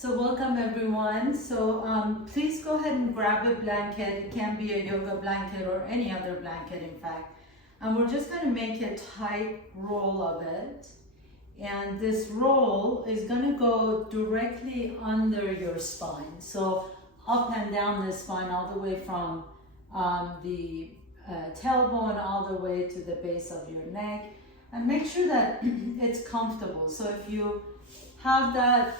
So welcome everyone. So please go ahead and grab a blanket. It can be a yoga blanket or any other blanket in fact. And we're just going to make a tight roll of it. And this roll is going to go directly under your spine. So up and down the spine all the way from the tailbone all the way to the base of your neck. And make sure that it's comfortable. So if you have that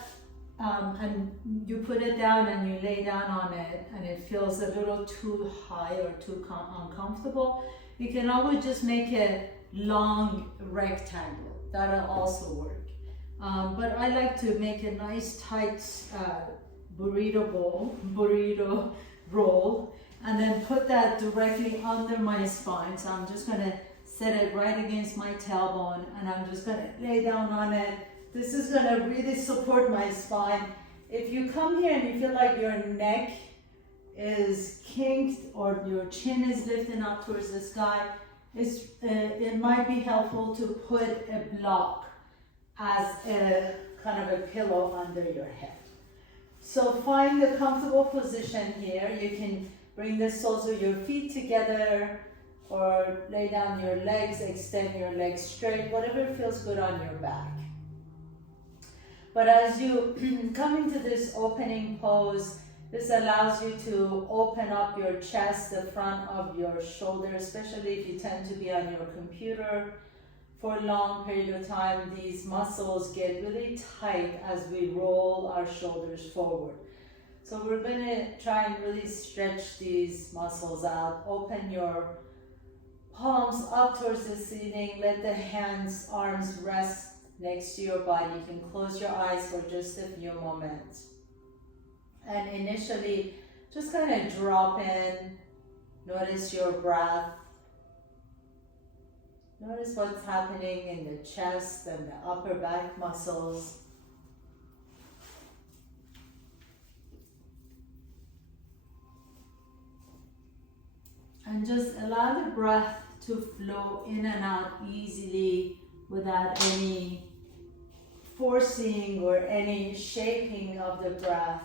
and you put it down and you lay down on it and it feels a little too high or too uncomfortable, you can always just make a long rectangle. That'll also work. But I like to make a nice tight burrito roll, and then put that directly under my spine. So I'm just gonna set it right against my tailbone and I'm just gonna lay down on it. This is gonna really support my spine. If you come here and you feel like your neck is kinked or your chin is lifting up towards the sky, it might be helpful to put a block as a kind of a pillow under your head. So find a comfortable position here. You can bring the soles of your feet together or lay down your legs, extend your legs straight, whatever feels good on your back. But as you come into this opening pose, this allows you to open up your chest, the front of your shoulder, especially if you tend to be on your computer for a long period of time. These muscles get really tight as we roll our shoulders forward. So we're going to try and really stretch these muscles out. Open your palms up towards the ceiling. Let the hands, arms rest next to your body. You can close your eyes for just a few moments. And initially, just kind of drop in. Notice your breath. Notice what's happening in the chest and the upper back muscles. And just allow the breath to flow in and out easily without any forcing or any shaping of the breath.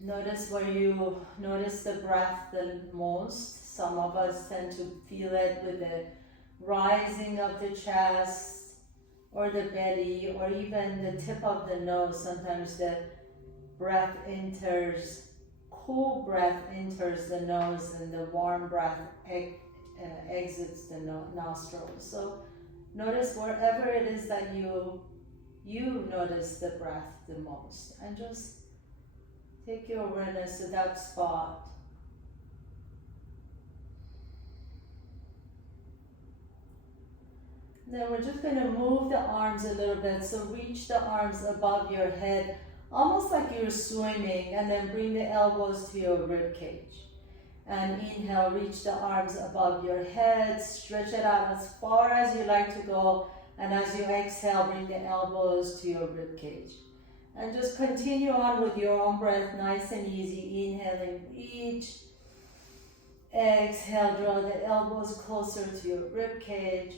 Notice where you notice the breath the most. Some of us tend to feel it with the rising of the chest or the belly or even the tip of the nose. Sometimes the breath enters, cool breath enters the nose and the warm breath exits the nostrils. So notice wherever it is that you notice the breath the most, and just take your awareness to that spot. Then we're just going to move the arms a little bit. So reach the arms above your head, almost like you're swimming, and then bring the elbows to your rib cage. And inhale, reach the arms above your head, stretch it out as far as you like to go. And as you exhale, bring the elbows to your rib cage. And just continue on with your own breath, nice and easy. Inhaling, reach. Exhale, draw the elbows closer to your rib cage.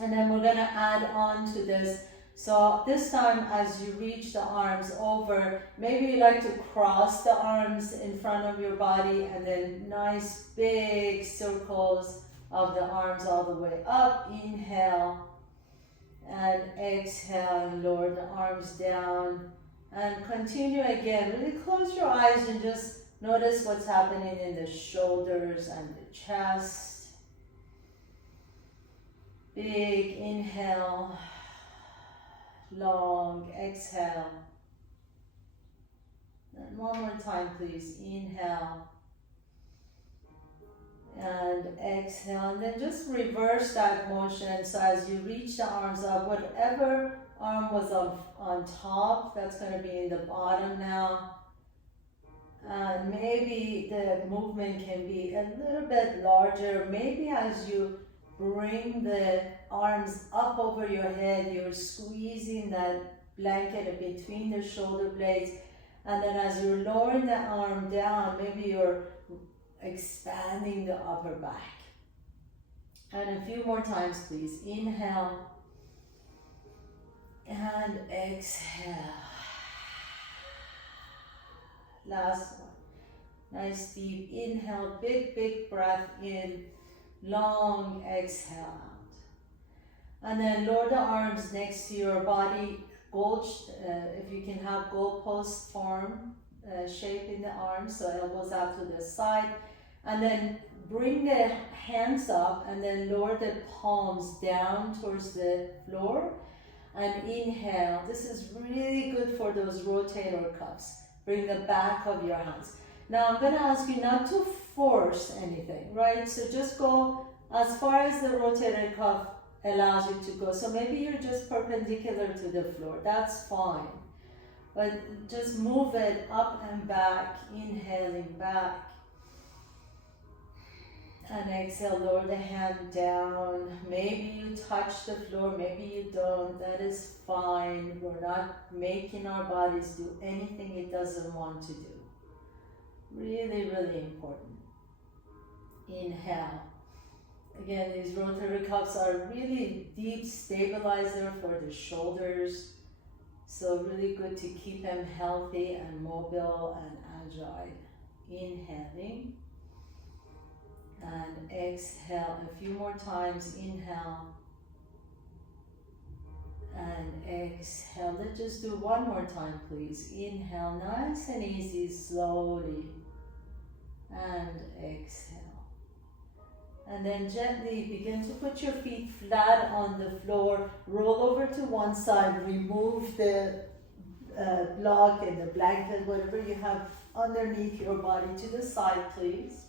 And then we're gonna add on to this. So this time, as you reach the arms over, maybe you like to cross the arms in front of your body and then nice big circles of the arms all the way up. Inhale. And exhale and lower the arms down. And continue again. Really close your eyes and just notice what's happening in the shoulders and the chest. Big inhale. Long exhale. And one more time, please. Inhale. And exhale, and then just reverse that motion. So as you reach the arms up, whatever arm was on top, that's going to be in the bottom now. And maybe the movement can be a little bit larger. Maybe as you bring the arms up over your head, you're squeezing that blanket between the shoulder blades. And then as you're lowering the arm down, maybe you're expanding the upper back. And a few more times, please. Inhale. And exhale. Last one. Nice deep inhale, big breath in, long exhale out. And then lower the arms next to your body, if you can have goalpost form shape in the arms, so elbows out to the side. And then bring the hands up and then lower the palms down towards the floor. And inhale. This is really good for those rotator cuffs. Bring the back of your hands. Now I'm going to ask you not to force anything, right? So just go as far as the rotator cuff allows you to go. So maybe you're just perpendicular to the floor. That's fine. But just move it up and back, inhaling back. And exhale, lower the hand down. Maybe you touch the floor, maybe you don't. That is fine. We're not making our bodies do anything it doesn't want to do. Really important. Inhale. Again, these rotary cuffs are really deep stabilizer for the shoulders. So really good to keep them healthy and mobile and agile. Inhaling. And exhale a few more times. Inhale and exhale. Let's just do one more time, please. Inhale, nice and easy, slowly, and exhale. And then gently begin to put your feet flat on the floor. Roll over to one side. Remove the block and the blanket, whatever you have underneath your body, to the side, please.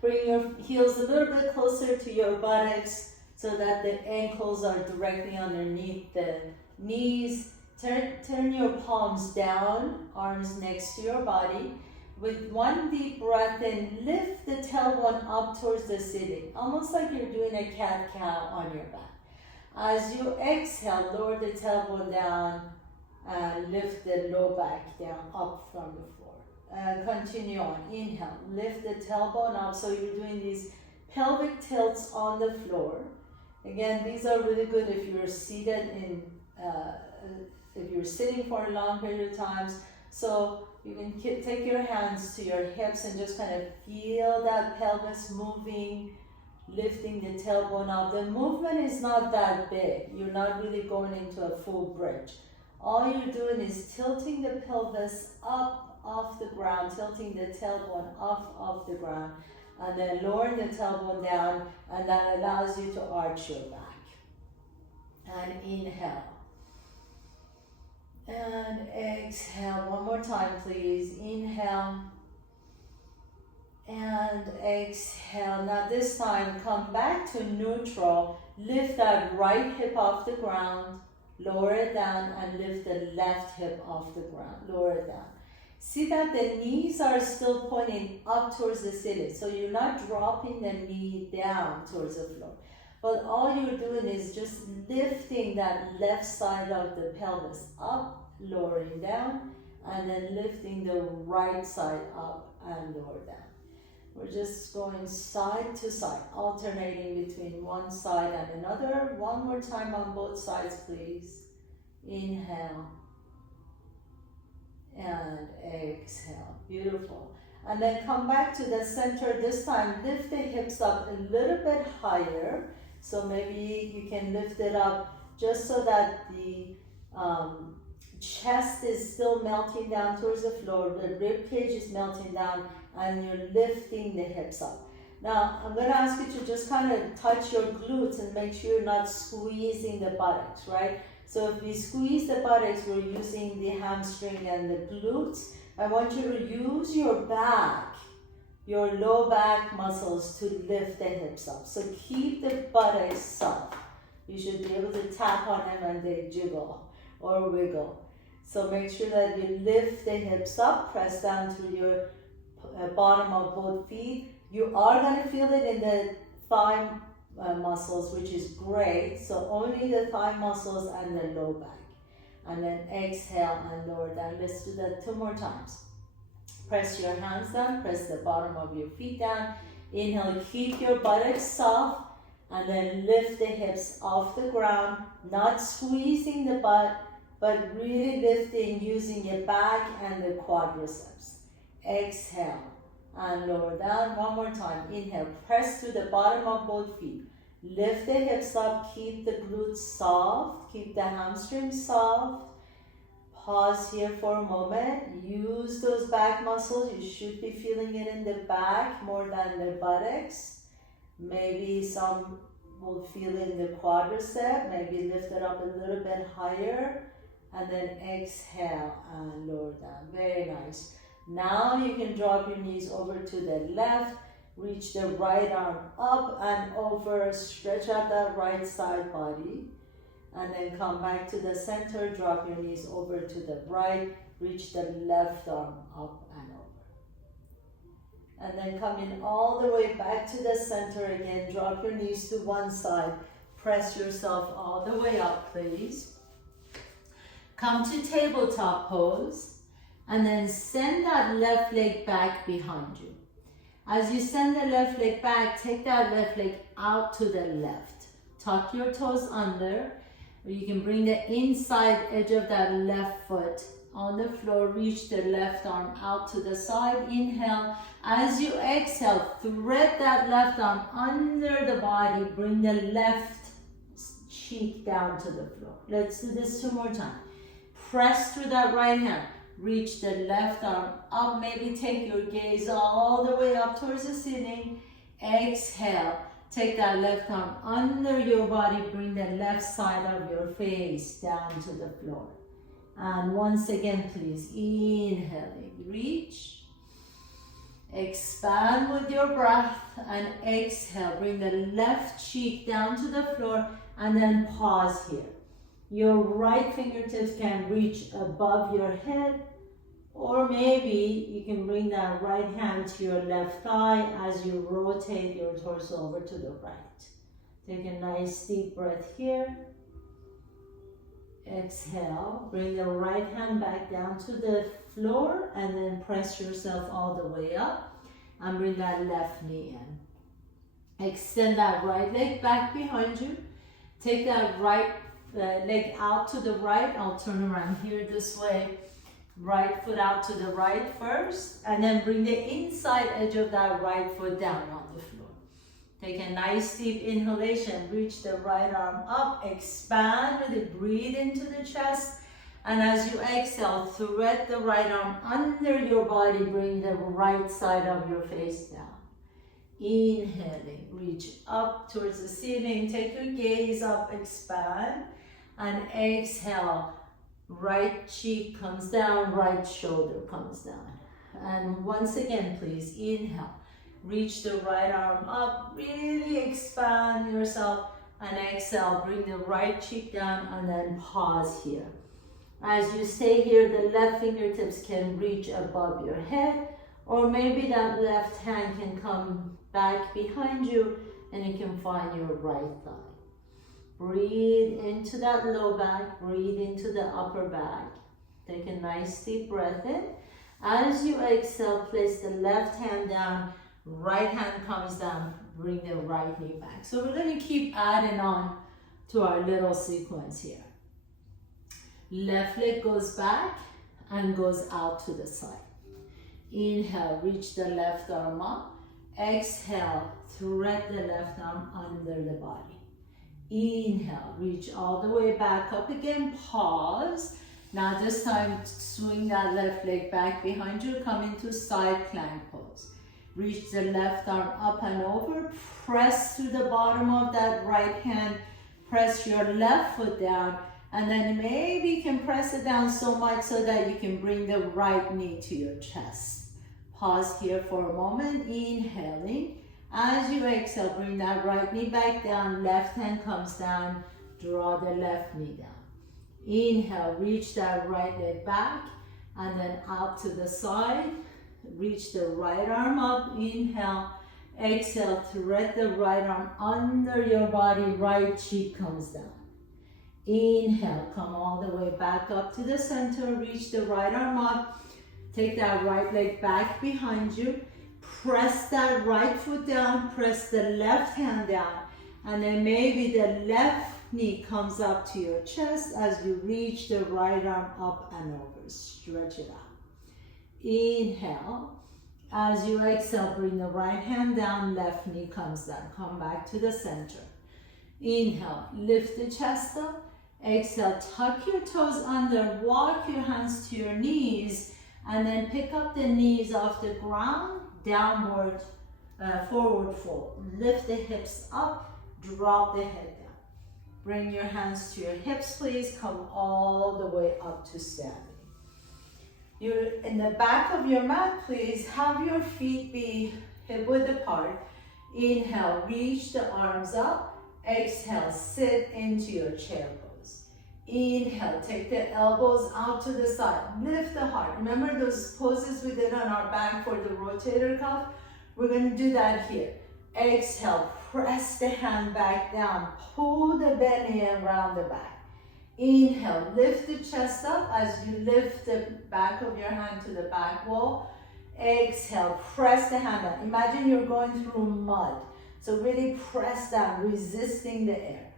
Bring your heels a little bit closer to your buttocks so that the ankles are directly underneath the knees. Turn your palms down, arms next to your body. With one deep breath in, lift the tailbone up towards the ceiling, almost like you're doing a cat-cow on your back. As you exhale, lower the tailbone down and lift the low back down up from the floor. Continue on. Inhale, lift the tailbone up, so you're doing these pelvic tilts on the floor. Again, these are really good if you're seated if you're sitting for a long period of time. So you can take your hands to your hips and just kind of feel that pelvis moving, lifting the tailbone up. The movement is not that big. You're not really going into a full bridge. All you're doing is tilting the pelvis up off the ground, tilting the tailbone off the ground, and then lowering the tailbone down, and that allows you to arch your back. And inhale. And exhale. One more time, please. Inhale. And exhale. Now this time, come back to neutral. Lift that right hip off the ground. Lower it down and lift the left hip off the ground. Lower it down. See that the knees are still pointing up towards the ceiling. So you're not dropping the knee down towards the floor. But all you're doing is just lifting that left side of the pelvis up, lowering down, and then lifting the right side up and lower down. We're just going side to side, alternating between one side and another. One more time on both sides, please. Inhale. And exhale. Beautiful. And then come back to the center. This time, lift the hips up a little bit higher. So maybe you can lift it up just so that the chest is still melting down towards the floor. The rib cage is melting down, and you're lifting the hips up. Now, I'm going to ask you to just kind of touch your glutes and make sure you're not squeezing the buttocks, right? So if we squeeze the buttocks, we're using the hamstring and the glutes. I want you to use your back, your low back muscles to lift the hips up. So keep the buttocks soft. You should be able to tap on them and they jiggle or wiggle. So make sure that you lift the hips up, press down through your bottom of both feet. You are going to feel it in the thigh muscles, which is great. So only the thigh muscles and the low back. And then exhale and lower down. Let's do that 2 more times. Press your hands down, press the bottom of your feet down. Inhale, keep your buttocks soft And then lift the hips off the ground, not squeezing the butt, but really lifting using your back and the quadriceps. Exhale and lower down. One more time. Inhale, press to the bottom of both feet. Lift the hips up, keep the glutes soft, keep the hamstrings soft. Pause here for a moment. Use those back muscles. You should be feeling it in the back more than the buttocks. Maybe some will feel it in the quadricep. Maybe lift it up a little bit higher. And then exhale and lower down. Very nice. Now you can drop your knees over to the left. Reach the right arm up and over. Stretch out that right side body. And then come back to the center. Drop your knees over to the right. Reach the left arm up and over. And then come in all the way back to the center again. Drop your knees to one side. Press yourself all the way up, please. Come to tabletop pose. And then send that left leg back behind you. As you send the left leg back, take that left leg out to the left. Tuck your toes under. Or you can bring the inside edge of that left foot on the floor. Reach the left arm out to the side. Inhale. As you exhale, thread that left arm under the body. Bring the left cheek down to the floor. Let's do this 2 more times. Press through that right hand. Reach the left arm up. Maybe take your gaze all the way up towards the ceiling. Exhale. Take that left arm under your body. Bring the left side of your face down to the floor. And once again, please, inhaling. Reach. Expand with your breath. And exhale. Bring the left cheek down to the floor. And then pause here. Your right fingertips can reach above your head, or maybe you can bring that right hand to your left thigh as you rotate your torso over to the right. Take a nice deep breath here. Exhale, bring the right hand back down to the floor and then press yourself all the way up and bring that left knee in. Extend that right leg back behind you. Take that right leg out to the right. I'll turn around here this way. Right foot out to the right first, and then bring the inside edge of that right foot down on the floor. Take a nice deep inhalation. Reach the right arm up. Expand with it. Breathe into the chest. And as you exhale, thread the right arm under your body. Bring the right side of your face down. Inhaling. Reach up towards the ceiling. Take your gaze up. Expand. And exhale, right cheek comes down, right shoulder comes down. And once again, please, inhale. Reach the right arm up, really expand yourself. And exhale, bring the right cheek down and then pause here. As you stay here, the left fingertips can reach above your head, or maybe that left hand can come back behind you and you can find your right thigh. Breathe into that low back, breathe into the upper back. Take a nice deep breath in. As you exhale, place the left hand down, right hand comes down, bring the right knee back. So we're going to keep adding on to our little sequence here. Left leg goes back and goes out to the side. Inhale, reach the left arm up. Exhale, thread the left arm under the body. Inhale, reach all the way back up again, pause. Now this time, swing that left leg back behind you, come into side plank pose. Reach the left arm up and over, press to the bottom of that right hand, press your left foot down, and then maybe you can press it down so much so that you can bring the right knee to your chest. Pause here for a moment, inhaling. As you exhale, bring that right knee back down, left hand comes down, draw the left knee down. Inhale, reach that right leg back, and then out to the side. Reach the right arm up, inhale. Exhale, thread the right arm under your body, right cheek comes down. Inhale, come all the way back up to the center, reach the right arm up. Take that right leg back behind you. Press that right foot down, press the left hand down, And then maybe the left knee comes up to your chest as you reach the right arm up and over. Stretch it out. Inhale. As you exhale, bring the right hand down, left knee comes down. Come back to the center. Inhale, lift the chest up. Exhale, tuck your toes under, walk your hands to your knees, and then pick up the knees off the ground, downward, forward fold. Lift the hips up, drop the head down. Bring your hands to your hips, please. Come all the way up to standing. You're in the back of your mat, please. Have your feet be hip width apart. Inhale, reach the arms up. Exhale, sit into your chair pose. Inhale, take the elbows out to the side. Lift the heart. Remember those poses we did on our back for the rotator cuff? We're going to do that here. Exhale, press the hand back down. Pull the belly around the back. Inhale, lift the chest up as you lift the back of your hand to the back wall. Exhale, press the hand down. Imagine you're going through mud. So really press down, resisting the air.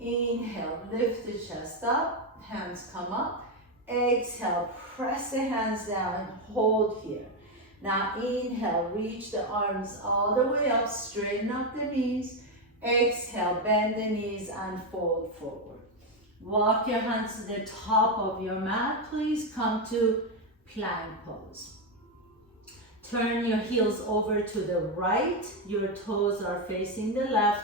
Inhale, lift the chest up, hands come up. Exhale, press the hands down and hold here. Now inhale, reach the arms all the way up, straighten up the knees. Exhale, bend the knees and fold forward. Walk your hands to the top of your mat, please. Come to plank pose. Turn your heels over to the right. Your toes are facing the left.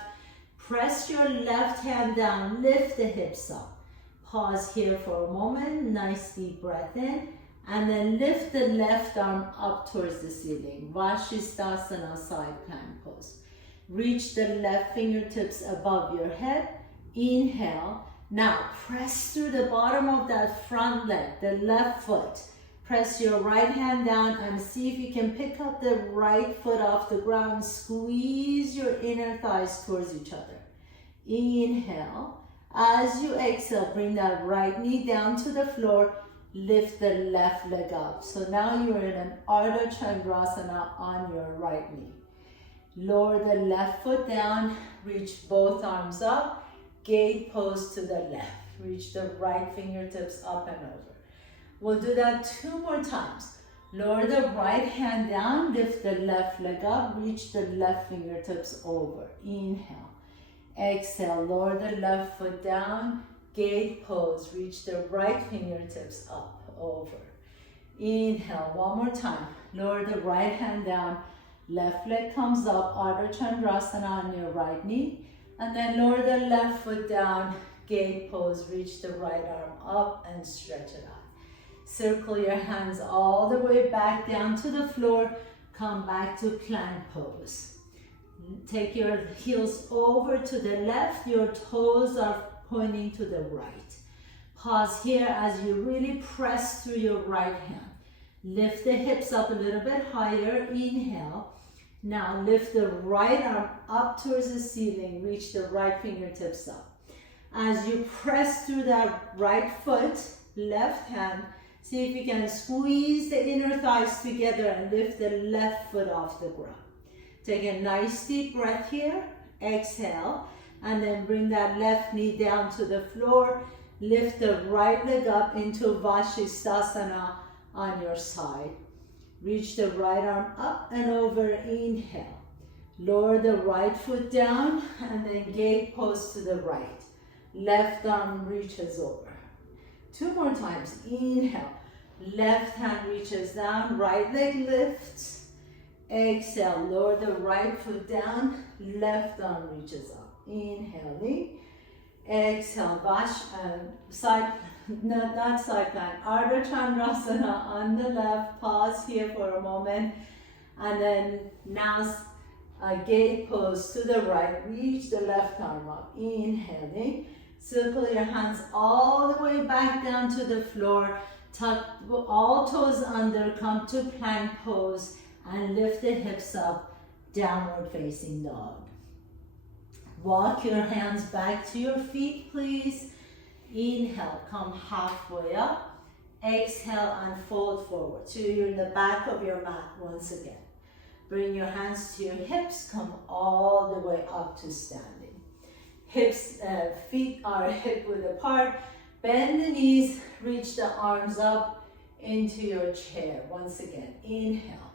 Press your left hand down. Lift the hips up. Pause here for a moment. Nice deep breath in. And then lift the left arm up towards the ceiling. Vashisthasana, side plank pose. Reach the left fingertips above your head. Inhale. Now press through the bottom of that front leg, the left foot. Press your right hand down and see if you can pick up the right foot off the ground. Squeeze your inner thighs towards each other. Inhale. As you exhale, bring that right knee down to the floor. Lift the left leg up. So now you're in an Ardha Chandrasana on your right knee. Lower the left foot down. Reach both arms up. Gate pose to the left. Reach the right fingertips up and over. We'll do that 2 more times. Lower the right hand down, lift the left leg up, reach the left fingertips over. Inhale. Exhale, lower the left foot down, gate pose, reach the right fingertips up, over. Inhale, 1 more time. Lower the right hand down, left leg comes up, Ardha Chandrasana on your right knee. And then lower the left foot down, gate pose, reach the right arm up and stretch it out. Circle your hands all the way back down to the floor. Come back to plank pose. Take your heels over to the left. Your toes are pointing to the right. Pause here as you really press through your right hand. Lift the hips up a little bit higher. Inhale. Now lift the right arm up towards the ceiling. Reach the right fingertips up. As you press through that right foot, left hand, see if you can squeeze the inner thighs together and lift the left foot off the ground. Take a nice deep breath here. Exhale. And then bring that left knee down to the floor. Lift the right leg up into Vashisthasana on your side. Reach the right arm up and over. Inhale. Lower the right foot down and then gate pose to the right. Left arm reaches over. 2 more times. Inhale. Left hand reaches down. Right leg lifts. Exhale. Lower the right foot down. Left arm reaches up. Inhaling. Exhale. Not side plank. Ardha Chandrasana on the left. Pause here for a moment. And then now gate pose to the right. Reach the left arm up. Inhaling. Circle your hands all the way back down to the floor. Tuck all toes under. Come to plank pose and lift the hips up. Downward facing dog. Walk your hands back to your feet, please. Inhale, come halfway up. Exhale and fold forward. So you're in the back of your mat once again. Bring your hands to your hips. Come all the way up to standing. feet are hip width apart. Bend the knees, reach the arms up into your chair. Once again, inhale.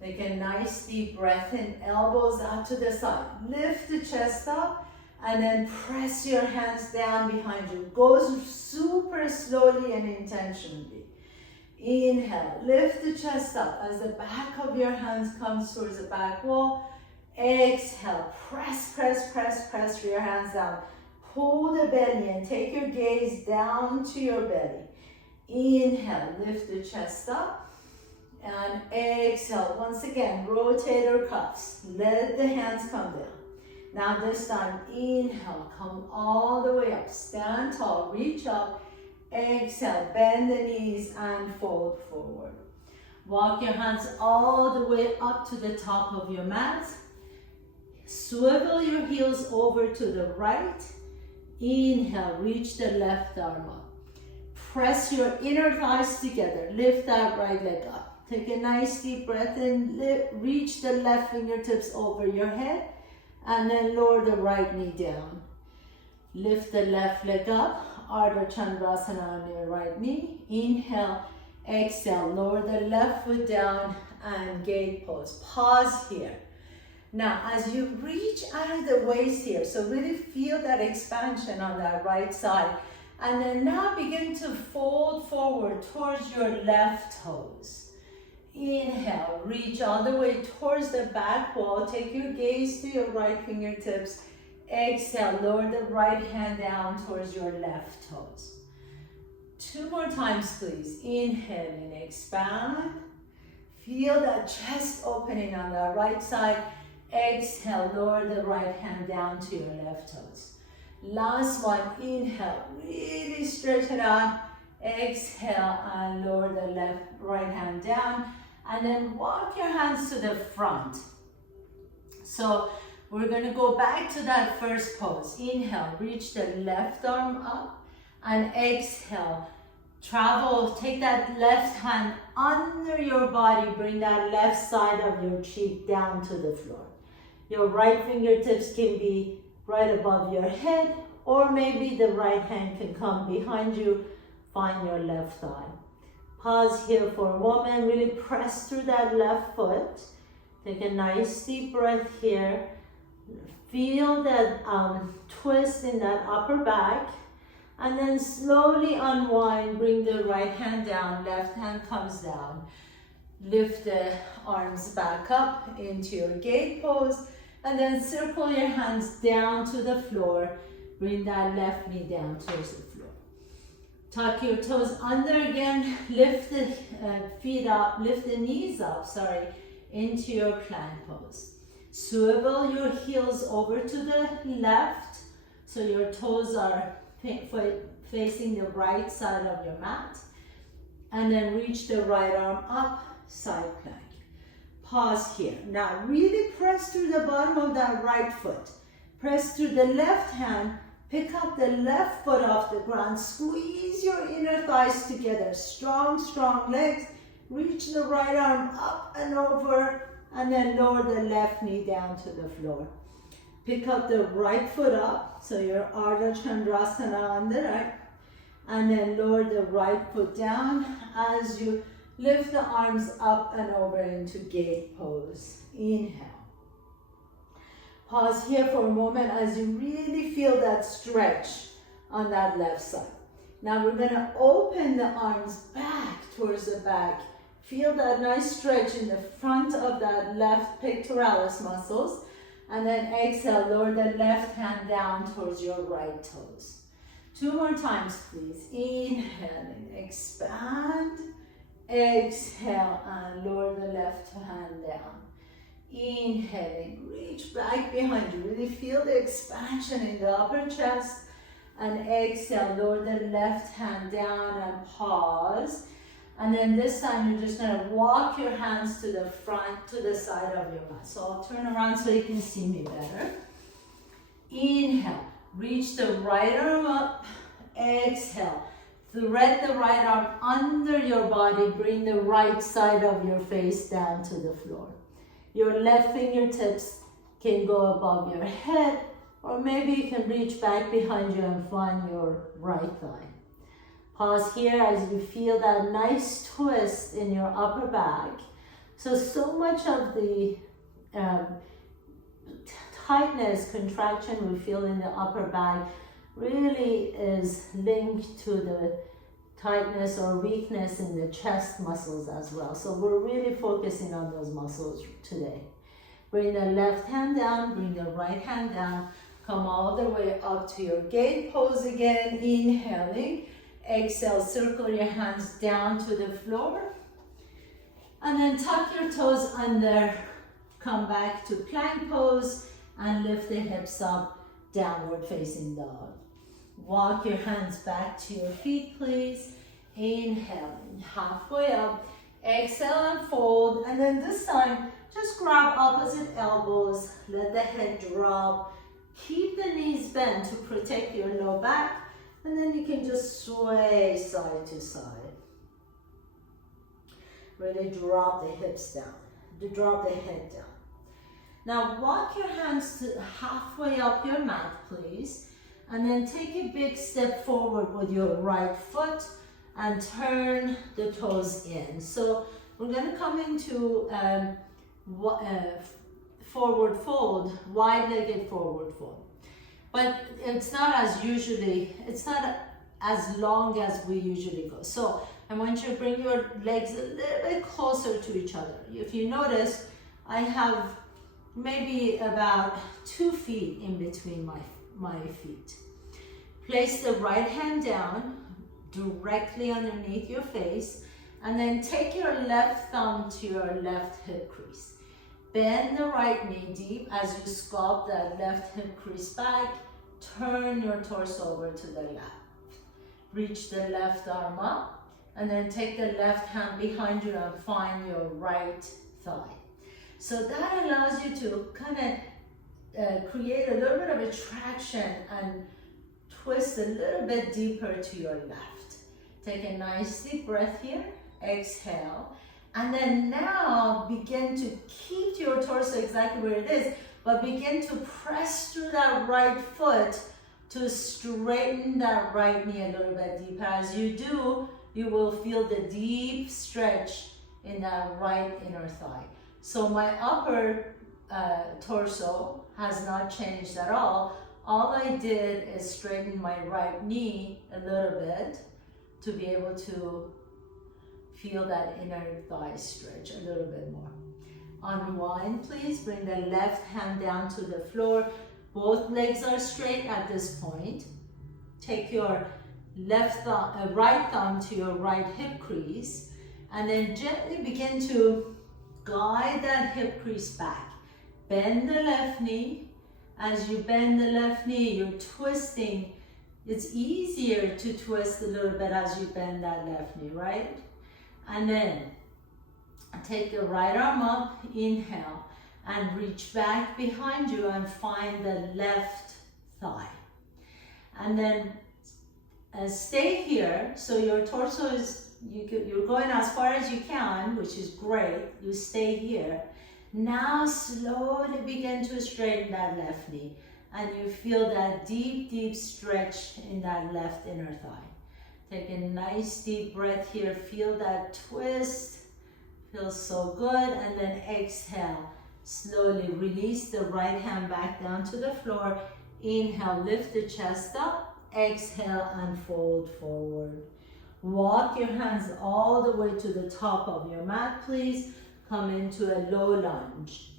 Take a nice deep breath in, elbows out to the side. Lift the chest up and then press your hands down behind you. Go super slowly and intentionally. Inhale, lift the chest up as the back of your hands comes towards the back wall. Exhale, press your hands down. Pull the belly and take your gaze down to your belly. Inhale, lift the chest up. And exhale, once again, rotator cuffs. Let the hands come down. Now this time, inhale, come all the way up. Stand tall, reach up. Exhale, bend the knees and fold forward. Walk your hands all the way up to the top of your mat. Swivel your heels over to the right. Inhale, reach the left arm up. Press your inner thighs together. Lift that right leg up. Take a nice deep breath in. Reach the left fingertips over your head. And then lower the right knee down. Lift the left leg up. Ardha Chandrasana on your right knee. Inhale, exhale. Lower the left foot down and gate pose. Pause here. Now, as you reach out of the waist here, so really feel that expansion on that right side. And then now begin to fold forward towards your left toes. Inhale, reach all the way towards the back wall. Take your gaze to your right fingertips. Exhale, lower the right hand down towards your left toes. 2 more times, please. Inhale and expand. Feel that chest opening on the right side. Exhale, lower the right hand down to your left toes. Last one, inhale, really stretch it out. Exhale and lower the right hand down. And then walk your hands to the front. So we're gonna go back to that first pose. Inhale, reach the left arm up. And exhale, take that left hand under your body. Bring that left side of your cheek down to the floor. Your right fingertips can be right above your head, or maybe the right hand can come behind you. Find your left thigh. Pause here for a moment. Really press through that left foot. Take a nice deep breath here. Feel that twist in that upper back. And then slowly unwind. Bring the right hand down. Left hand comes down. Lift the arms back up into your gate pose. And then circle your hands down to the floor. Bring that left knee down towards the floor. Tuck your toes under again. Lift the feet up, lift the knees up, into your plank pose. Swivel your heels over to the left. So your toes are facing the right side of your mat. And then reach the right arm up, side plank. Pause here. Now really press through the bottom of that right foot. Press through the left hand. Pick up the left foot off the ground. Squeeze your inner thighs together. Strong, strong legs. Reach the right arm up and over. And then lower the left knee down to the floor. Pick up the right foot up. So your Ardha Chandrasana on the right. And then lower the right foot down as you lift the arms up and over into gate pose. Inhale. Pause here for a moment as you really feel that stretch on that left side. Now we're going to open the arms back towards the back. Feel that nice stretch in the front of that left pectoralis muscles. And then exhale, lower the left hand down towards your right toes. 2 more times, please. Inhale and expand. Exhale and lower the left hand down. Inhaling, reach back behind you. Really feel the expansion in the upper chest. And exhale, lower the left hand down and pause. And then this time you're just gonna walk your hands to the front, to the side of your mat. So I'll turn around so you can see me better. Inhale, reach the right arm up. Exhale. Thread the right arm under your body. Bring the right side of your face down to the floor. Your left fingertips can go above your head, Or maybe you can reach back behind you and find your right thigh. Pause here as you feel that nice twist in your upper back. So much of the tightness, contraction we feel in the upper back really is linked to the tightness or weakness in the chest muscles as well. So we're really focusing on those muscles today. Bring the left hand down, bring the right hand down. Come all the way up to your gate pose again, inhaling. Exhale, circle your hands down to the floor. And then tuck your toes under. Come back to plank pose and lift the hips up, downward facing dog. Walk your hands back to your feet, please. Inhaling, halfway up. Exhale and fold. And then this time, just grab opposite elbows. Let the head drop. Keep the knees bent to protect your low back, and then you can just sway side to side. Really drop the hips down, drop the head down. Now walk your hands to halfway up your mat, please, and then take a big step forward with your right foot and turn the toes in. So we're going to come into forward fold, wide-legged forward fold. But it's not as long as we usually go. So I want you to bring your legs a little bit closer to each other. If you notice, I have maybe about 2 feet in between my feet. Place the right hand down directly underneath your face, and then take your left thumb to your left hip crease. Bend the right knee deep as you sculpt that left hip crease back. Turn your torso over to the left. Reach the left arm up, and then take the left hand behind you and find your right thigh. So that allows you to kind of create a little bit of a traction and twist a little bit deeper to your left. Take a nice deep breath here. Exhale. And then now begin to keep your torso exactly where it is, but begin to press through that right foot to straighten that right knee a little bit deeper. As you do, you will feel the deep stretch in that right inner thigh. So my upper torso has not changed at all. All I did is straighten my right knee a little bit to be able to feel that inner thigh stretch a little bit more. Unwind, please. Bring the left hand down to the floor. Both legs are straight at this point. Take your right thumb to your right hip crease, and then gently begin to guide that hip crease back. Bend the left knee. As you bend the left knee, you're twisting. It's easier to twist a little bit as you bend that left knee, right? And then take the right arm up, inhale, and reach back behind you and find the left thigh. And then stay here, so your torso is, you're going as far as you can, which is great. You stay here. Now slowly begin to straighten that left knee, and you feel that deep, deep stretch in that left inner thigh. Take a nice deep breath here. Feel that twist. Feels so good. And then exhale. Slowly release the right hand back down to the floor. Inhale, lift the chest up. Exhale and fold forward. Walk your hands all the way to the top of your mat, please. Come into a low lunge.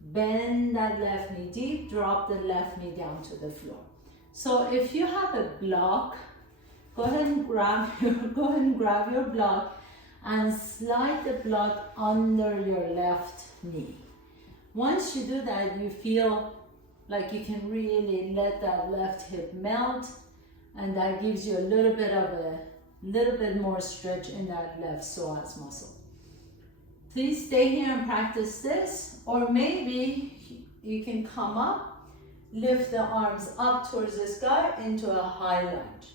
Bend that left knee deep. Drop the left knee down to the floor. So if you have a block, go ahead and grab your block and slide the block under your left knee. Once you do that, you feel like you can really let that left hip melt, and that gives you a little bit more stretch in that left psoas muscle. Please stay here and practice this, or maybe you can come up, lift the arms up towards the sky into a high lunge.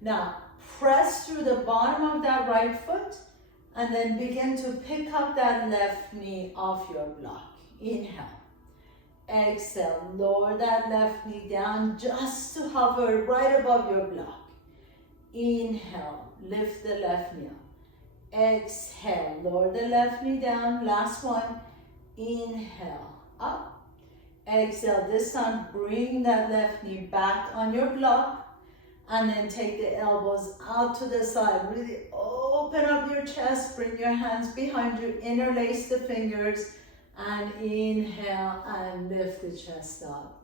Now, press through the bottom of that right foot, and then begin to pick up that left knee off your block. Inhale. Exhale, lower that left knee down just to hover right above your block. Inhale, lift the left knee up. Exhale, lower the left knee down. Last one. Inhale, up. Exhale, this time bring that left knee back on your block. And then take the elbows out to the side. Really open up your chest. Bring your hands behind you. Interlace the fingers. And inhale and lift the chest up.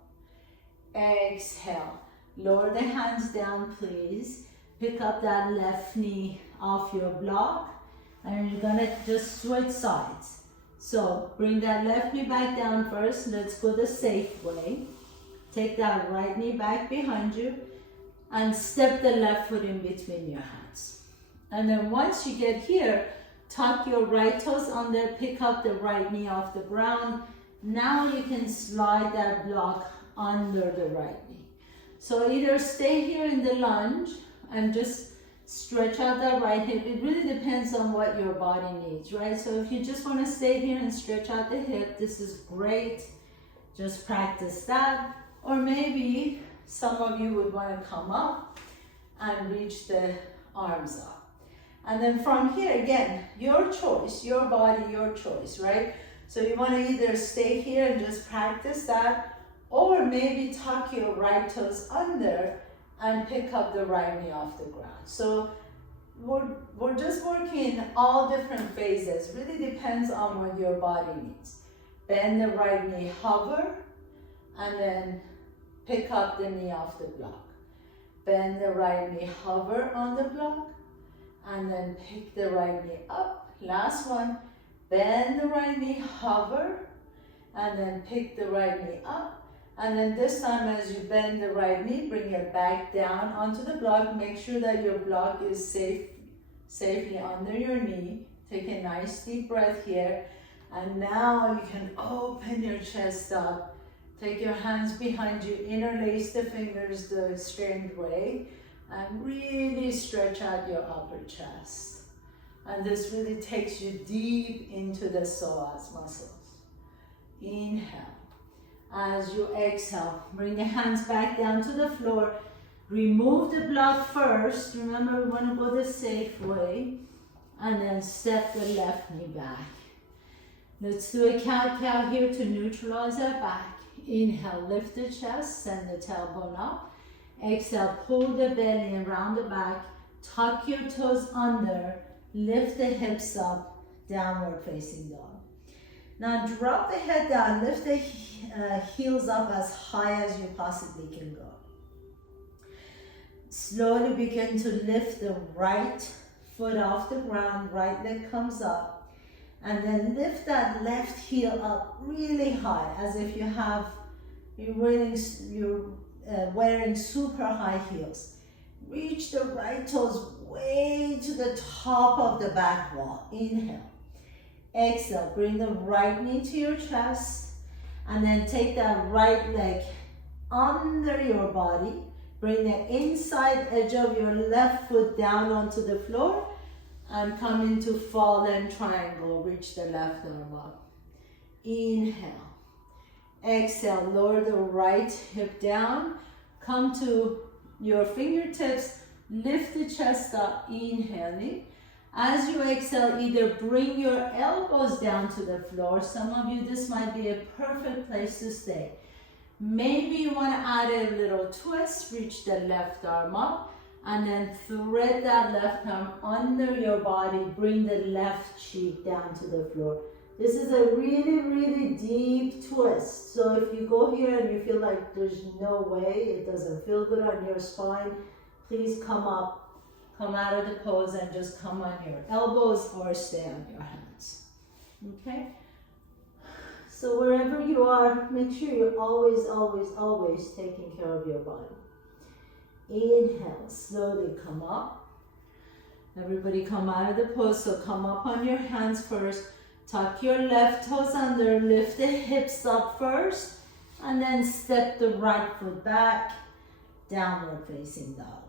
Exhale. Lower the hands down, please. Pick up that left knee off your block. And you're gonna just switch sides. So bring that left knee back down first. Let's go the safe way. Take that right knee back behind you. And step the left foot in between your hands. And then once you get here, tuck your right toes under, pick up the right knee off the ground. Now you can slide that block under the right knee. So either stay here in the lunge and just stretch out that right hip. It really depends on what your body needs, right? So if you just want to stay here and stretch out the hip, this is great. Just practice that. Or maybe some of you would want to come up and reach the arms up. And then from here, again, your choice, your body, your choice, right? So you want to either stay here and just practice that, or maybe tuck your right toes under and pick up the right knee off the ground. So we're just working in all different phases. Really depends on what your body needs. Bend the right knee, hover, and then pick up the knee off the block. Bend the right knee, hover on the block, and then pick the right knee up. Last one, bend the right knee, hover, and then pick the right knee up. And then this time as you bend the right knee, bring it back down onto the block. Make sure that your block is safely under your knee. Take a nice deep breath here. And now you can open your chest up. Take your hands behind you, interlace the fingers the straight way, and really stretch out your upper chest. And this really takes you deep into the psoas muscles. Inhale. As you exhale, bring the hands back down to the floor. Remove the block first. Remember, we want to go the safe way. And then step the left knee back. Let's do a cow-cow here to neutralize our back. Inhale, lift the chest, send the tailbone up. Exhale, pull the belly around the back. Tuck your toes under. Lift the hips up, downward facing dog. Now drop the head down, lift the heels up as high as you possibly can go. Slowly begin to lift the right foot off the ground, right leg comes up. And then lift that left heel up really high, as if you're wearing super high heels. Reach the right toes way to the top of the back wall. Inhale. Exhale, bring the right knee to your chest. And then take that right leg under your body. Bring the inside edge of your left foot down onto the floor. And come into fallen triangle. Reach the left arm up. Inhale. Exhale, lower the right hip down. Come to your fingertips. Lift the chest up, inhaling. As you exhale, either bring your elbows down to the floor. Some of you, this might be a perfect place to stay. Maybe you want to add a little twist. Reach the left arm up. And then thread that left arm under your body. Bring the left cheek down to the floor. This is a really, really deep twist. So if you go here and you feel like there's no way, it doesn't feel good on your spine, please come up, come out of the pose and just come on your elbows or stay on your hands. Okay? So wherever you are, make sure you're always, always, always taking care of your body. Inhale, slowly come up. Everybody come out of the pose, so come up on your hands first. Tuck your left toes under, lift the hips up first, and then step the right foot back, downward facing dog.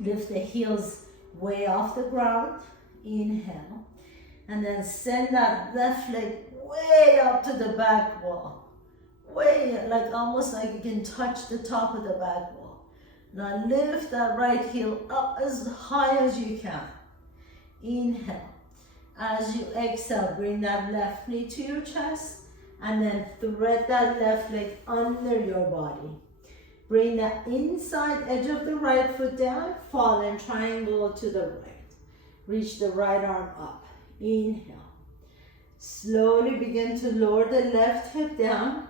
Lift the heels way off the ground, inhale, and then send that left leg way up to the back wall. way, like almost like you can touch the top of the back wall. Now lift that right heel up as high as you can. Inhale. As you exhale, bring that left knee to your chest and then thread that left leg under your body. Bring the inside edge of the right foot down, fall in triangle to the right. Reach the right arm up. Inhale. Slowly begin to lower the left hip down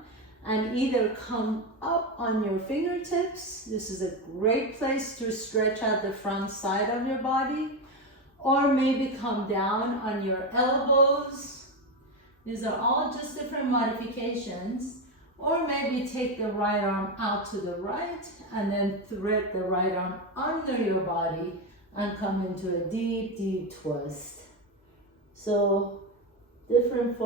and either come up on your fingertips. This is a great place to stretch out the front side of your body. Or maybe come down on your elbows. These are all just different modifications. Or maybe take the right arm out to the right and then thread the right arm under your body and come into a deep, deep twist. So different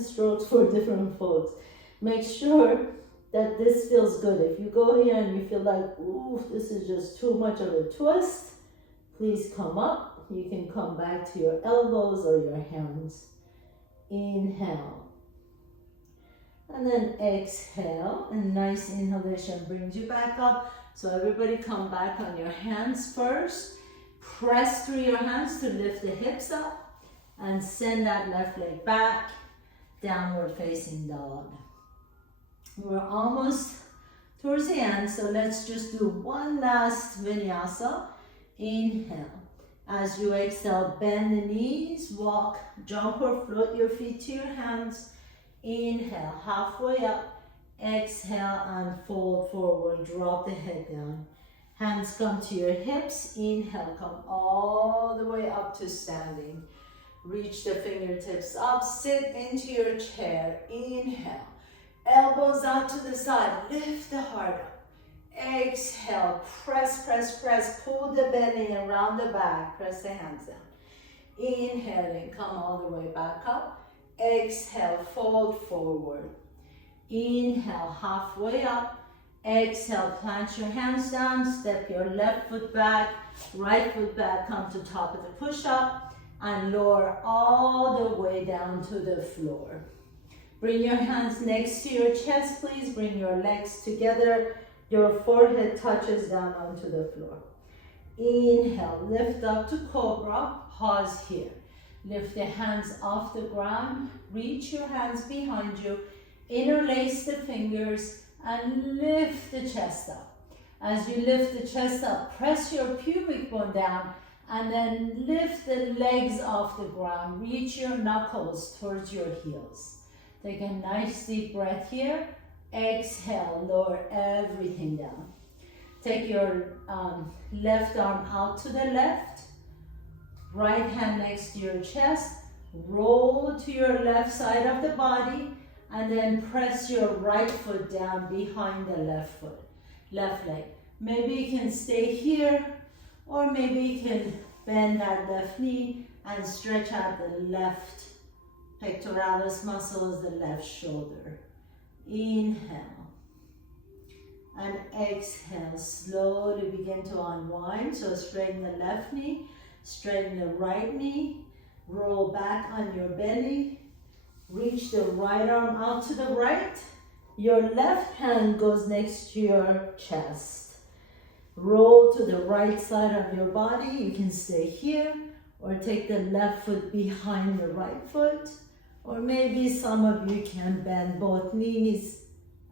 strokes for different folks. Make sure that this feels good. If you go here and you feel like, ooh, this is just too much of a twist, please come up. You can come back to your elbows or your hands. Inhale. And then exhale. A nice inhalation brings you back up. So everybody come back on your hands first. Press through your hands to lift the hips up. And send that left leg back. Downward facing dog. We're almost towards the end. So let's just do one last vinyasa. Inhale. As you exhale, bend the knees, walk, jump or float your feet to your hands. Inhale, halfway up. Exhale and fold forward, drop the head down. Hands come to your hips. Inhale, come all the way up to standing. Reach the fingertips up, sit into your chair. Inhale, elbows out to the side, lift the heart up. Exhale, press, press, press, pull the belly around the back, press the hands down. Inhaling, come all the way back up. Exhale, fold forward. Inhale, halfway up. Exhale, plant your hands down, step your left foot back, right foot back, come to top of the push-up, and lower all the way down to the floor. Bring your hands next to your chest, please. Bring your legs together. Your forehead touches down onto the floor. Inhale, lift up to cobra, pause here. Lift the hands off the ground, reach your hands behind you, interlace the fingers, and lift the chest up. As you lift the chest up, press your pubic bone down, and then lift the legs off the ground. Reach your knuckles towards your heels. Take a nice deep breath here. Exhale, lower everything down. Take your left arm out to the left. Right hand next to your chest. Roll to your left side of the body. And then press your right foot down behind the left foot, left leg. Maybe you can stay here, or maybe you can bend that left knee and stretch out the left pectoralis muscles, the left shoulder. Inhale and exhale. Slowly begin to unwind. So straighten the left knee, straighten the right knee, roll back on your belly. Reach the right arm out to the right. Your left hand goes next to your chest. Roll to the right side of your body. You can stay here or take the left foot behind the right foot. Or maybe some of you can bend both knees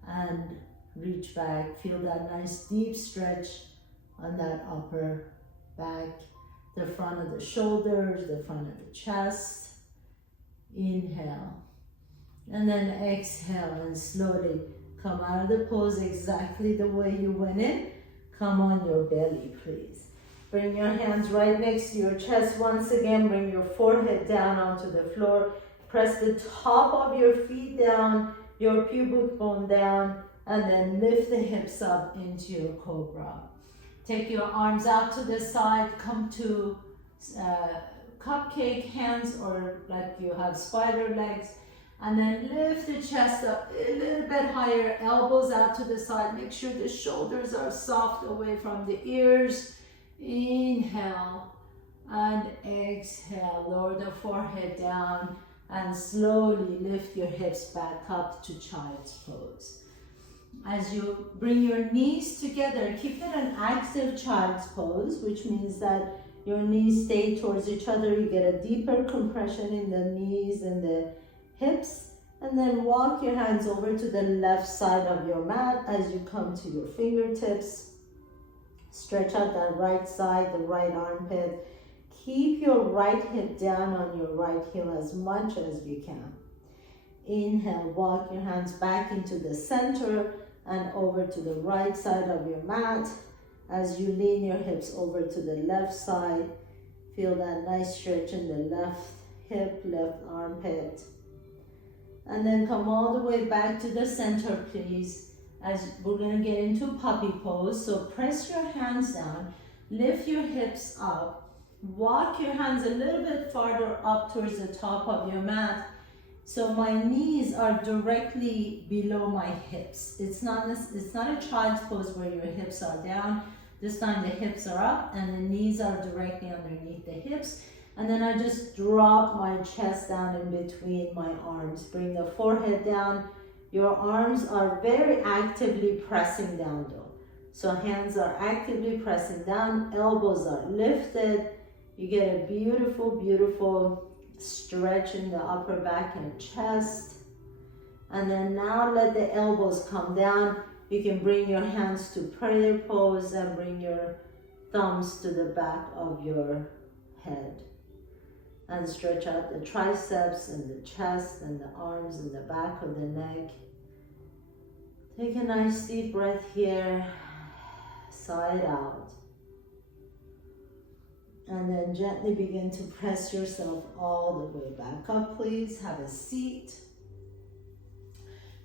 and reach back. Feel that nice deep stretch on that upper back, the front of the shoulders, the front of the chest. Inhale. And then exhale and slowly come out of the pose exactly the way you went in. Come on your belly, please. Bring your hands right next to your chest. Once again, bring your forehead down onto the floor. Press the top of your feet down, your pubic bone down, and then lift the hips up into your cobra. Take your arms out to the side. Come to cupcake hands, or like you have spider legs. And then lift the chest up a little bit higher, elbows out to the side. Make sure the shoulders are soft away from the ears. Inhale and exhale. Lower the forehead down and slowly lift your hips back up to child's pose. As you bring your knees together, keep it an active child's pose, which means that your knees stay towards each other. You get a deeper compression in the knees and the hips. And then walk your hands over to the left side of your mat as you come to your fingertips. Stretch out that right side, the right armpit. Keep your right hip down on your right heel as much as you can. Inhale, walk your hands back into the center and over to the right side of your mat. As you lean your hips over to the left side, feel that nice stretch in the left hip, left armpit. And then come all the way back to the center, please, as we're gonna get into puppy pose. So press your hands down, lift your hips up, walk your hands a little bit farther up towards the top of your mat. So my knees are directly below my hips. It's not a child's pose where your hips are down. This time the hips are up and the knees are directly underneath the hips. And then I just drop my chest down in between my arms. Bring the forehead down. Your arms are very actively pressing down though. So hands are actively pressing down, elbows are lifted. You get a beautiful, beautiful stretch in the upper back and chest. And then now let the elbows come down. You can bring your hands to prayer pose and bring your thumbs to the back of your head. And stretch out the triceps and the chest and the arms and the back of the neck. Take a nice deep breath here, sigh it out. And then gently begin to press yourself all the way back up, please. Have a seat.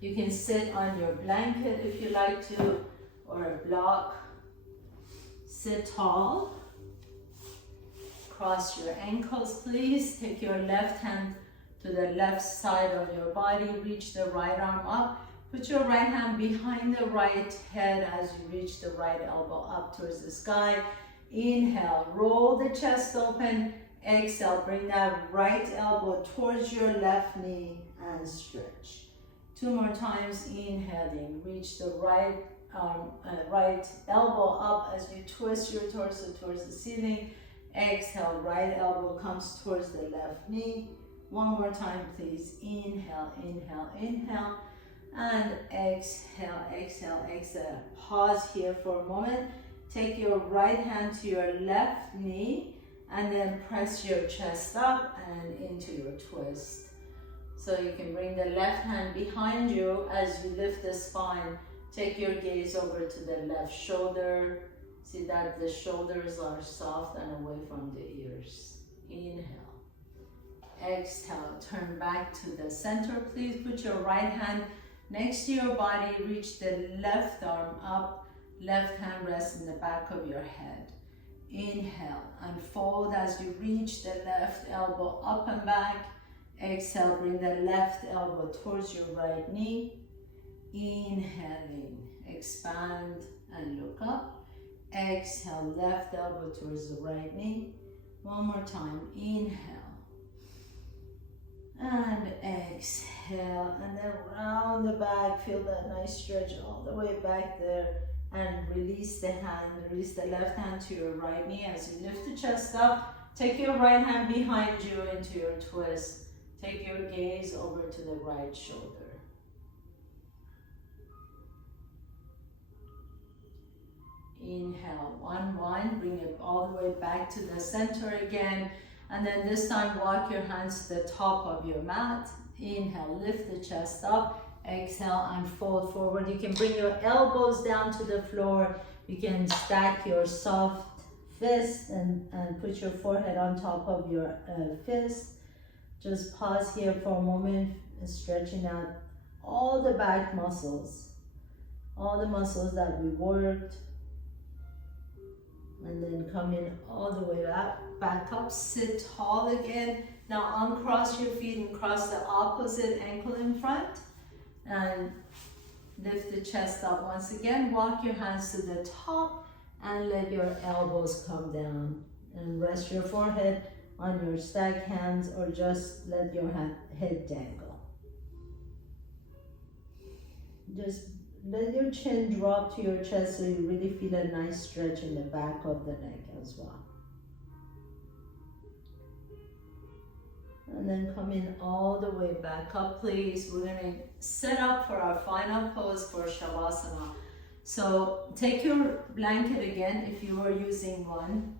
You can sit on your blanket if you like to, or a block. Sit tall. Cross your ankles, please. Take your left hand to the left side of your body. Reach the right arm up. Put your right hand behind the right head as you reach the right elbow up towards the sky. Inhale, roll the chest open. Exhale, bring that right elbow towards your left knee and stretch. 2 more times, inhaling. Reach the right right elbow up as you twist your torso towards the ceiling. Exhale, right elbow comes towards the left knee. 1 more time, please. Inhale, inhale, inhale. And exhale, exhale, exhale. Pause here for a moment. Take your right hand to your left knee and then press your chest up and into your twist. So you can bring the left hand behind you as you lift the spine. Take your gaze over to the left shoulder. See that the shoulders are soft and away from the ears. Inhale. Exhale, turn back to the center. Please put your right hand next to your body. Reach the left arm up. Left hand rests in the back of your head. Inhale, unfold as you reach the left elbow up and back. Exhale, bring the left elbow towards your right knee. Inhaling, expand and look up. Exhale, left elbow towards the right knee. 1 more time, inhale. And exhale, and then round the back, feel that nice stretch all the way back there. And release the hand, release the left hand to your right knee as you lift the chest up. Take your right hand behind you into your twist. Take your gaze over to the right shoulder. Inhale, 1, bring it all the way back to the center again. And then this time walk your hands to the top of your mat. Inhale, lift the chest up. Exhale and fold forward. You can bring your elbows down to the floor. You can stack your soft fist and put your forehead on top of your fist. Just pause here for a moment, stretching out all the back muscles, all the muscles that we worked. And then come in all the way back up. Sit tall again. Now uncross your feet and cross the opposite ankle in front. And lift the chest up once again. Walk your hands to the top and let your elbows come down. And rest your forehead on your stacked hands or just let your head dangle. Just let your chin drop to your chest so you really feel a nice stretch in the back of the neck as well. And then coming all the way back up, please. We're gonna set up for our final pose for Shavasana. So take your blanket again if you were using one.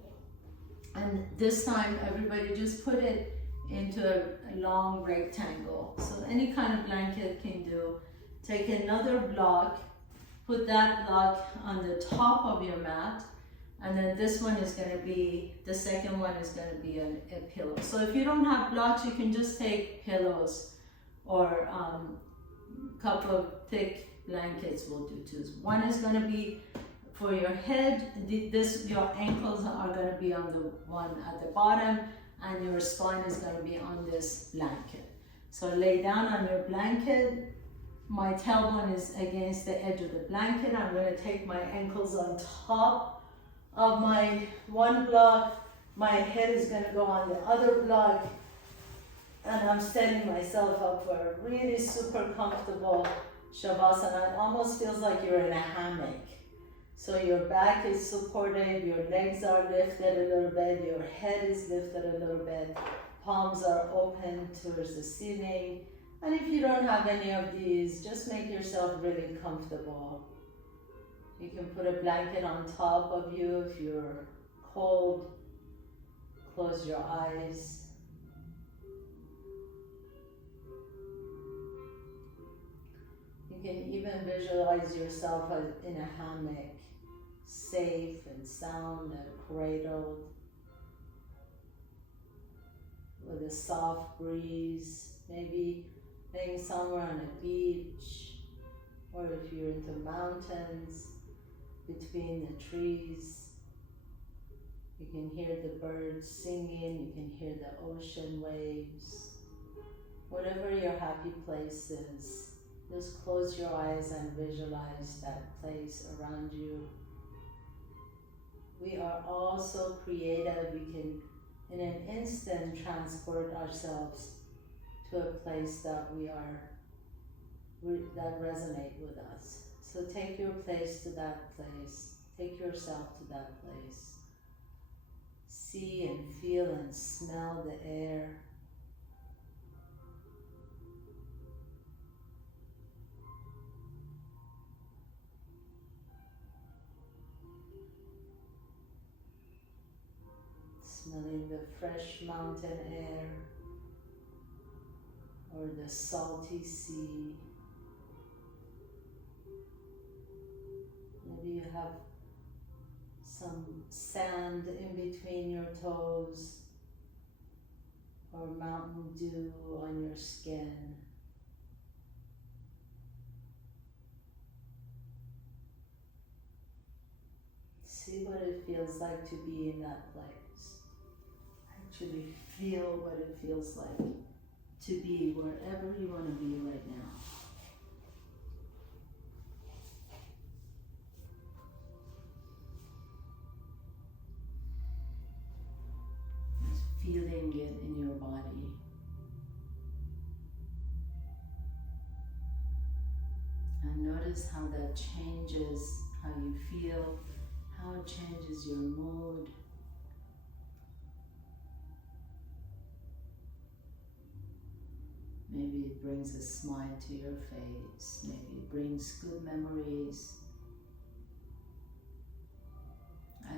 And this time, everybody just put it into a long rectangle. So any kind of blanket can do. Take another block, put that block on the top of your mat, and then this one is going to be, the second one is going to be a pillow. So if you don't have blocks, you can just take pillows or a couple of thick blankets will do too. One is going to be for your head, your ankles are going to be on the one at the bottom, and your spine is going to be on this blanket. So lay down on your blanket. My tailbone is against the edge of the blanket. I'm going to take my ankles on top of my one block. My head is going to go on the other block. And I'm setting myself up for a really super comfortable Shavasana. It almost feels like you're in a hammock. So your back is supported, your legs are lifted a little bit, your head is lifted a little bit, palms are open towards the ceiling. And if you don't have any of these, just make yourself really comfortable. You can put a blanket on top of you if you're cold. Close your eyes. You can even visualize yourself in a hammock, safe and sound and cradled, with a soft breeze, maybe laying somewhere on a beach, or if you're into mountains, between the trees. You can hear the birds singing, you can hear the ocean waves. Whatever your happy place is, just close your eyes and visualize that place around you. We are all so creative. We can, in an instant, transport ourselves to a place that that resonate with us. So take your place to that place. Take yourself to that place. See and feel and smell the air. Smelling the fresh mountain air or the salty sea. Maybe you have some sand in between your toes or mountain dew on your skin. See what it feels like to be in that place. Actually feel what it feels like to be wherever you want to be right now. Just feeling it in your body. And notice how that changes how you feel, how it changes your mood. Maybe it brings a smile to your face. Maybe it brings good memories.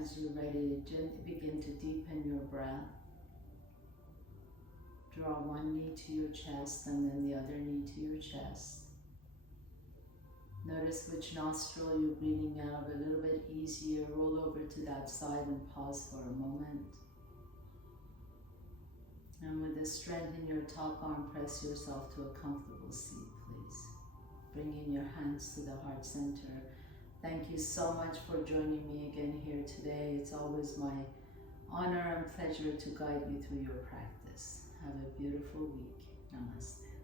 As you're ready, gently begin to deepen your breath. Draw one knee to your chest and then the other knee to your chest. Notice which nostril you're breathing out a little bit easier. Roll over to that side and pause for a moment. And with the strength in your top arm, press yourself to a comfortable seat, please. Bringing your hands to the heart center. Thank you so much for joining me again here today. It's always my honor and pleasure to guide you through your practice. Have a beautiful week. Namaste.